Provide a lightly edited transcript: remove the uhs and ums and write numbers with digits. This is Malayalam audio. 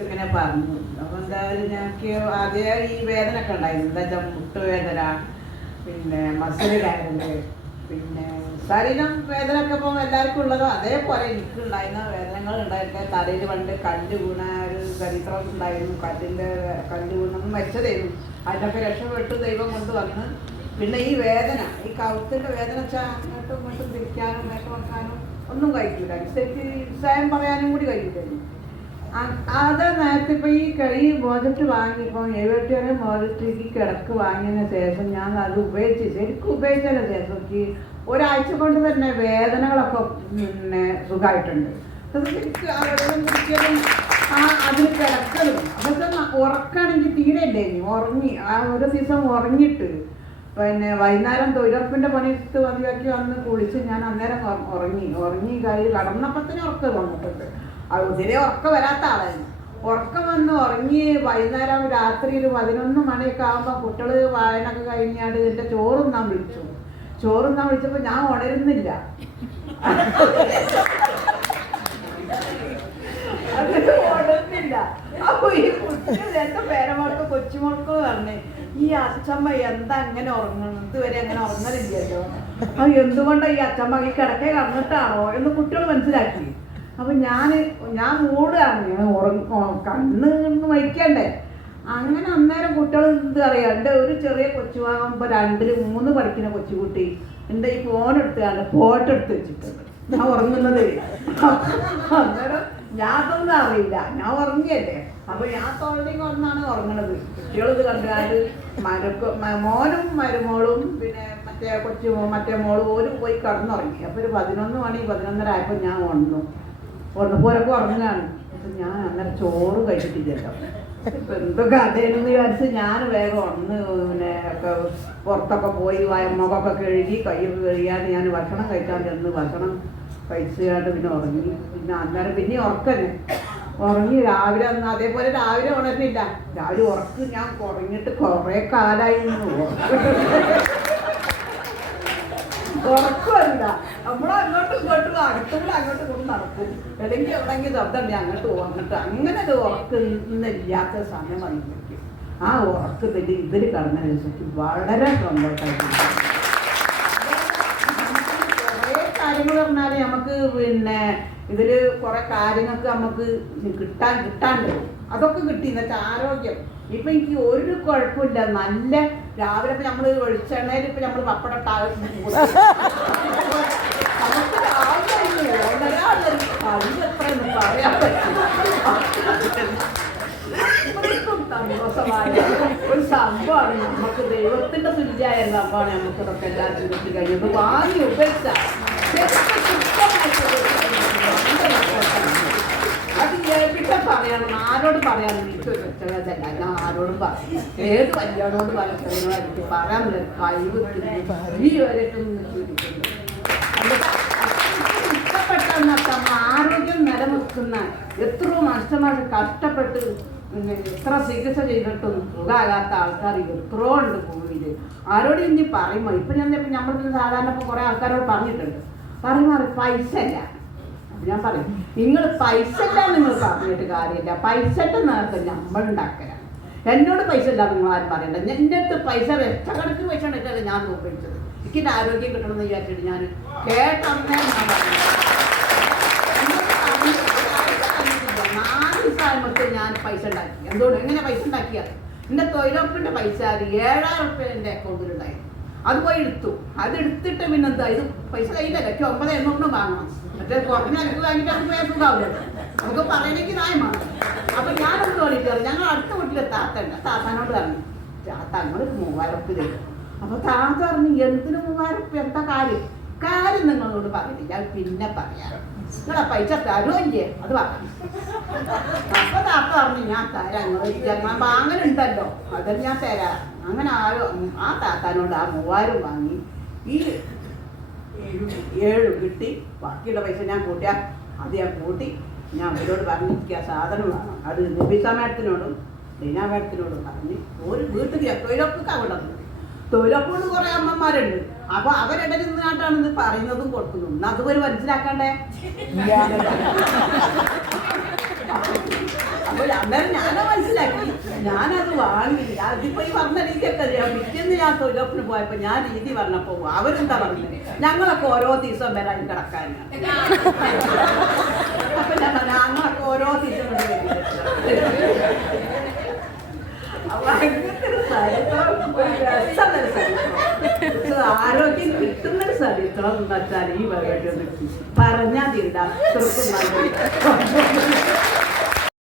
ഇങ്ങനെ പറഞ്ഞു. അപ്പോൾ എന്തായാലും ഞങ്ങൾക്ക് ആദ്യം ഈ വേദന ഒക്കെ ഉണ്ടായിരുന്നു. എന്താ വെച്ചാൽ മുട്ടുവേദന, പിന്നെ മസിൽ കയറല്, പിന്നെ ശരീരം വേദന ഒക്കെ ഇപ്പോൾ എല്ലാവർക്കും ഉള്ളതോ അതേപോലെ എനിക്കുണ്ടായിരുന്ന വേദനകൾ ഉണ്ടായിരുന്ന തലയിൽ പണ്ട് കല്ല് വീണ ഒരു ചരിത്രം ഉണ്ടായിരുന്നു. കല്ല് വീണെന്ന് മരിച്ചതായിരുന്നു. അതിനൊക്കെ രക്ഷപ്പെട്ട് ദൈവം കൊണ്ട് വന്ന് പിന്നെ ഈ വേദന, ഈ കവുത്തിൻ്റെ വേദന വെച്ചാൽ അങ്ങോട്ടും ഇങ്ങോട്ടും തിരിക്കാനും മേക്കം വെക്കാനും ഒന്നും കഴിക്കില്ല. ശരിക്ക് സ്വയം പറയാനും കൂടി കഴിക്കില്ലായിരുന്നു. അത് നേരത്തെ ഇപ്പോൾ ഈ മോജറ്റ് വാങ്ങിയപ്പോൾ 70 വരെ മോജറ്റ് കിടക്ക് വാങ്ങിയതിന് ശേഷം ഞാൻ അത് ശരിക്കും ഉപയോഗിച്ചതിന് ശേഷം എനിക്ക് ഒരാഴ്ച കൊണ്ട് തന്നെ വേദനകളൊക്കെ പിന്നെ സുഖമായിട്ടുണ്ട്. വെള്ളം കുടിക്കലും അതിന് കിടക്കലും അതൊക്കെ ഉറക്കാണെങ്കിൽ തീരെ ഇല്ലേനി. ഉറങ്ങി ഒരു ദിവസം ഉറങ്ങിയിട്ട് പിന്നെ വൈകുന്നേരം തൊഴിലുറപ്പിൻ്റെ പണിയിട്ട് മതിയാക്കി വന്ന് കുളിച്ച് ഞാൻ അന്നേരം ഉറങ്ങി കടന്നപ്പോൾ തന്നെ ഉറക്കം വന്നിട്ടുണ്ട്. ഒത്തിരി ഉറക്കം വരാത്ത ആളായിരുന്നു. ഉറക്കം വന്ന് ഉറങ്ങി വൈകുന്നേരം രാത്രിയിൽ 11 മണിയൊക്കെ ആകുമ്പോൾ കുട്ടികൾ വായനൊക്കെ കഴിഞ്ഞാണ്ട് എൻ്റെ ചോറുന്നാൻ വിളിച്ചപ്പോൾ ഞാൻ ഉണരുന്നില്ല. അതിന് ഉണരുന്നില്ല. അപ്പോൾ ഈ കുട്ടികൾ എൻ്റെ പേരമോൾക്ക് കൊച്ചുമോൾക്ക് പറഞ്ഞേ, ഈ അച്ഛമ്മ എന്താ അങ്ങനെ ഉറങ്ങണം, ഇതുവരെ അങ്ങനെ ഉറങ്ങലില്ലല്ലോ, എന്തുകൊണ്ടാണ് ഈ അച്ഛമ്മ ഈ കിടക്കെ കടന്നിട്ടാണോ എന്ന് കുട്ടികൾ മനസ്സിലാക്കി. അപ്പം ഞാൻ മൂടുകയാണ്, കണ്ണ് വയ്ക്കണ്ടേ. അങ്ങനെ അന്നേരം കുട്ടികൾ എന്ത് അറിയാം, എൻ്റെ ഒരു ചെറിയ കൊച്ചുവാകുമ്പോൾ 2, 3 പഠിക്കുന്ന കൊച്ചുകുട്ടി എൻ്റെ ഈ ഫോൺ എടുത്തുകൊണ്ട് ഫോട്ടോ എടുത്ത് വെച്ചിട്ടുണ്ട് ഞാൻ ഉറങ്ങുന്നത്. അന്നേരം ഞാൻ അതൊന്നും അറിയില്ല, ഞാൻ ഉറങ്ങിയല്ലേ. അപ്പോൾ ഞാൻ തോളിലേക്ക് വന്നാണ് ഉറങ്ങണത്. കുട്ടികളിത് കണ്ടുകൊണ്ട് മോനും മരുമോളും പിന്നെ മറ്റേ മോളും ഓരും പോയി കിടന്നുറങ്ങി. അപ്പോൾ ഒരു 11 മണി 11:30 ആയപ്പോൾ ഞാൻ ഉറങ്ങപ്പോരൊക്കെ ഉറങ്ങുകയാണ്. അപ്പം ഞാൻ അന്നേരം ചോറ് കഴിച്ചിട്ടില്ലല്ലോ. ഇപ്പം എന്തൊക്കെ അതേന്ന് വിചാരിച്ച് ഞാൻ വേഗം പിന്നെ ഒക്കെ പുറത്തൊക്കെ പോയി മുഖമൊക്കെ കഴുകി കയ്യൊക്കെ കഴുകിയാണ്ട് ഞാൻ ഭക്ഷണം കഴിക്കാൻ ചെന്ന് ഭക്ഷണം കഴിച്ചുകൊണ്ട് പിന്നെ ഉറങ്ങി. പിന്നെ അന്നേരം പിന്നെ ഉറക്കന്നെ ഉറങ്ങി. രാവിലെ അതേപോലെ രാവിലെ ഉണർന്നില്ല. രാവിലെ ഞാൻ ഉറങ്ങിയിട്ട് കുറേ കാലമായിരുന്നു. ഉറക്കമല്ല, നമ്മളങ്ങോട്ടും ഇങ്ങോട്ടും അകത്തുമ്പോൾ അങ്ങോട്ടും കൊണ്ട് നടക്കും. അല്ലെങ്കിൽ എവിടെയെങ്കിലും ശബ്ദമുണ്ടെങ്കിൽ അങ്ങോട്ട് വന്നിട്ട് അങ്ങനെ ഒരു ഉറക്കുന്നില്ലാത്ത സമയം വന്നിരിക്കും. ആ ഉറക്കത്തിൽ ഇതിൽ കടന്നതനുസരിച്ച് വളരെ സന്തോഷമായിട്ട് കുറേ കാര്യങ്ങൾ പറഞ്ഞാൽ നമുക്ക് പിന്നെ ഇതിൽ കുറേ കാര്യങ്ങൾക്ക് നമുക്ക് കിട്ടാണ്ട് അതൊക്കെ കിട്ടി. എന്നുവെച്ചാൽ ആരോഗ്യം ഇപ്പം എനിക്ക് ഒരു കുഴപ്പമില്ല. നല്ല രാവിലെ ഇപ്പം നമ്മൾ വെളിച്ചെണ്ണയിൽ ഇപ്പം നമ്മൾ പപ്പടം പറയാൻ പറ്റും. സന്തോഷമായ ഒരു സംഭവമാണ്. നമുക്ക് ദൈവത്തിൻ്റെ തുല്യായ സംഭവമാണ്. നമുക്ക് ഇതൊക്കെ എല്ലാവരും കിട്ടി കഴിയുമ്പോൾ വാങ്ങി ഉപയോഗിച്ച അത് ഏൽപ്പിക്കാൻ പറയണം. ആരോട് പറയാൻ എനിക്ക് വെച്ചതല്ല, ഞാൻ ആരോടും പറയും. ഏത് വലിയോടോട് എനിക്ക് പറയാനുള്ള കഴിവ് ഈ വരെയൊക്കെ ഇഷ്ടപ്പെട്ട ആരോഗ്യം നിലനിൽക്കുന്ന എത്രയോ മനുഷ്യന്മാർ കഷ്ടപ്പെട്ട് എത്ര ചികിത്സ ചെയ്തിട്ടും സുഖമാകാത്ത ആൾക്കാർ എത്രയോ ഉണ്ട് ഭൂമിയിൽ. ആരോടും ഇനി പറയുമ്പോൾ ഇപ്പം നമ്മൾ സാധാരണ ഇപ്പോൾ കുറേ ആൾക്കാരോട് പറഞ്ഞിട്ടുണ്ട്. പറയുമ്പോൾ പൈസ ഇല്ല. ഞാൻ പറയും, നിങ്ങൾ പൈസ ഇല്ല നിങ്ങൾ പറഞ്ഞിട്ട് കാര്യമില്ല. പൈസയുടെ നേരത്തെ നമ്മൾ ഉണ്ടാക്കലാണ്. എന്നോട് പൈസ ഇല്ല നിങ്ങൾ ആരും പറയണ്ട. എൻ്റെ അടുത്ത് പൈസ ലക്ഷക്കണക്കിന് പൈസ ഉണ്ടായിട്ടാണ് ഞാൻ ഉപയോഗിച്ചത്. എനിക്ക് ആരോഗ്യം കിട്ടണമെന്ന് വിചാരിച്ചിട്ട് ഞാൻ കേട്ടന്നേ ഞാൻ പറഞ്ഞു. 4 ദിവസമാകുമ്പോഴത്തെ ഞാൻ പൈസ ഉണ്ടാക്കി. എന്തുകൊണ്ട് എങ്ങനെ പൈസ ഉണ്ടാക്കിയത്? എൻ്റെ തൊഴിലുറപ്പിൻ്റെ പൈസ 7,000 റുപ്യ എൻ്റെ അക്കൗണ്ടിലുണ്ടായിരുന്നു. അത് പോയി എടുത്തു. അതെടുത്തിട്ട് പിന്നെന്താ, ഇത് പൈസ കയ്യിലല്ല, 9,800 വാങ്ങണം. മറ്റേ കുറഞ്ഞ അലക്ക് വാങ്ങിയിട്ട് നമുക്ക് വേസുണ്ടാവില്ല. നമുക്ക് പറയണമെങ്കിൽ ന്യായമാണ്. അപ്പം ഞാനൊന്ന് തോന്നിയിട്ട് ഞങ്ങൾ അടുത്ത വീട്ടിലെ താത്താനോട് പറഞ്ഞു, താത്ത ഞങ്ങൾ 3,000 റുപ്യ തരും. അപ്പോൾ താത്ത പറഞ്ഞു, എന്തിന് 3,000 റുപ്യ? എന്താ കാര്യം നിങ്ങളോട് പറഞ്ഞിട്ടില്ല, അത് പിന്നെ പറയാം. നിങ്ങളെ പൈസ തരുമല്ലേ അത് പറഞ്ഞു. അപ്പോൾ താത്ത പറഞ്ഞു, ഞാൻ തരാം, ഞങ്ങൾ വാങ്ങലുണ്ടല്ലോ അതിൽ ഞാൻ തരാം. അങ്ങനെ ആ താത്താനോട് ആ 3,000 വാങ്ങി ഈ 7 കിട്ടി. ബാക്കിയുള്ള പൈസ ഞാൻ കൂട്ടിയാൽ അത് ഞാൻ കൂട്ടി ഞാൻ അവരോട് പറഞ്ഞിരിക്കുക സാധനം വേണം. അത് നബിസ മേഡത്തിനോടും ലീന മേഡത്തിനോടും പറഞ്ഞ് ഒരു വീട്ടിൽ തൊഴിലുറപ്പൊക്കെ കൊണ്ടുവന്നു. തൊഴിലുറപ്പോട് കുറേ അമ്മമാരുണ്ട്. അപ്പോൾ അവരിടയിൽ നിന്നായിട്ടാണ് ഇത് പറയുന്നതും കൊടുക്കുന്നതും. അതുപോലെ മനസ്സിലാക്കണ്ടേ? അപ്പൊ അന്നേരം ഞാനത് മനസ്സിലാക്കി, ഞാനത് വാങ്ങി. അതിപ്പോ ഈ പറഞ്ഞ രീതിയൊക്കെ അറിയാം. പിറ്റേന്ന് ഞാൻ തൊഴിലുറപ്പിന് പോയപ്പോ ഞാൻ രീതി പറഞ്ഞപ്പോ അവരെന്താ പറഞ്ഞത്, ഞങ്ങളൊക്കെ ഓരോ ദിവസം വരാൻ കിടക്കാനാണ്. അപ്പൊ ഞാൻ പറഞ്ഞു ഞങ്ങളൊക്കെ ഓരോ ദിവസം ആരോഗ്യം കിട്ടുന്നൊരു ചരിത്രം എന്ന് വെച്ചാൽ ഈ വകയൊക്കെ പറഞ്ഞാൽ തീണ്ട